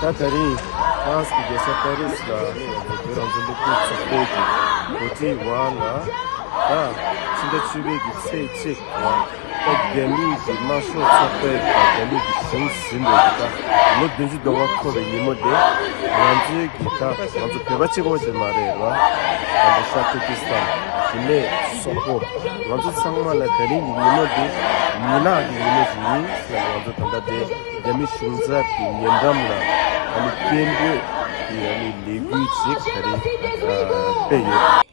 Tatari, parce que ça Paris là, on a beaucoup de spectacles. Côté voilà, si tu veux que c'est quoi, gagner des marches au sommet, gagner des choses, c'est le cas. L'autre déjà dans votre corps, il est modèle. On dit que on se peut pas tirer au démarrer là, on va chaque Pakistan. Mais soko, on se sent mal à tenir, il est modèle. Nina, il est modèle. On se tente de gagner choses à puis il y a un drame là. On est bien mieux. Et on est les 8 c'est payer.